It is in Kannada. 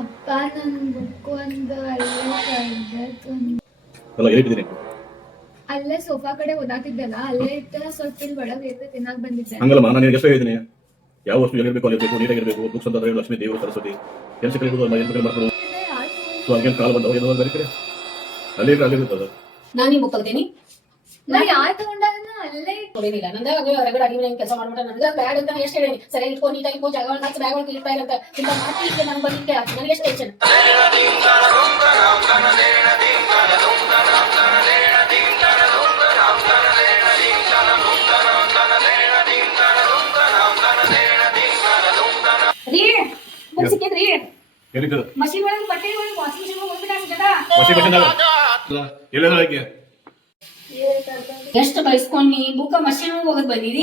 ಅಪ್ಪ ನನ್ ಬುಕ್ ಒಂದು ಅಲ್ಲೇ ಕಳ್ದೈತ್ ಅಲ್ಲ ಹೇಳಿದ್ದೀನಿ ಅಲ್ಲೇ ಸೋಫಾ ಕಡೆ ಓದಾತಿದ್ದಲ್ಲ ಅಲ್ಲೇ ಇಟ್ಟ ಸ್ವಲ್ಪ ಇಲ್ಲಿ ಒಳಗೆ ಇಟ್ಟು ತಿನ್ನಾಕ್ ಬಂದಿದ್ದೆ. ಹಂಗಲ್ಲಮ್ಮ, ನಾನು ನಿನಗೆ ಎಷ್ಟೋ ಹೇಳಿದ್ದೀನಿ, ಯಾವ ವಸ್ತು ಎಲ್ಲಿರ್ಬೇಕು ಅಲ್ಲಿರ್ಬೇಕು, ನೀಟಾಗಿರ್ಬೇಕು. ಬುಕ್ಸ್ ಅಂತಂದ್ರೆ ಲಕ್ಷ್ಮೀ ದೇವರು ಸರಸ್ವತಿ ಕೆಲಸ ಕಲಿಯೋದು ಅಲ್ಲ, ಏನು ಮಾಡ್ಕೊಳ್ಳೋದು. ಸೊ ಹಂಗೆ ಕಾಲ ಬಂದವ ಏನೋ ಬೇರೆ ಕಡೆ ಅಲ್ಲಿ ಇರ್ತದ. ನಾನು ನಿಮ್ಮ ತಗೋತೀನಿ. ನಾ ಯಾರು ತಗೊಂಡಾಗನ ಅಲ್ಲೇ ನೋಡಿದಿಲ್ಲ ನಂದ ಹೊರಗಡೆ ಅಡಿಗೆ ಕೆಲಸ ಮಾಡ್ಬಿಟ್ಟ ನನಗೆ ಬ್ಯಾಗ್ ಅಂತ ಎಷ್ಟು ಹೇಳಿ ಸರಿ ಇಟ್ಕೊ ನೀಟಾಗಿ ಇಟ್ಕೊ ಜಾಗ ಹಾಕಿ ಬ್ಯಾಗ್ ಒಳಗೆ ಇಟ್ಟಾಗ ಅಂತ ಇಂತ ಮಾಡ್ತಿ ಈಗ ನಂಗೆ ಬಂದಿದ್ದೆ ನನಗೆ ಎಷ್ಟು ಟೆನ್ಷನ್. ರೀ ಬುಕ್ ಸಿಕ್ಕಿದ್ರಿ ಮಷೀನ್ ಒಳಗೆ ಬಟ್ಟೆ ಒಳಗೆ ವಾಷಿಂಗ್ ಮಿಷಿನ್ ಹೋಗ್ಬಿಟ್ಟ ಎಷ್ಟು ಬಯಸ್ಕೊಂಡಿ ಬುಕ್ಕ ಮಷೀನ್ ಹೋಗೋದ್ ಬಂದಿರಿ.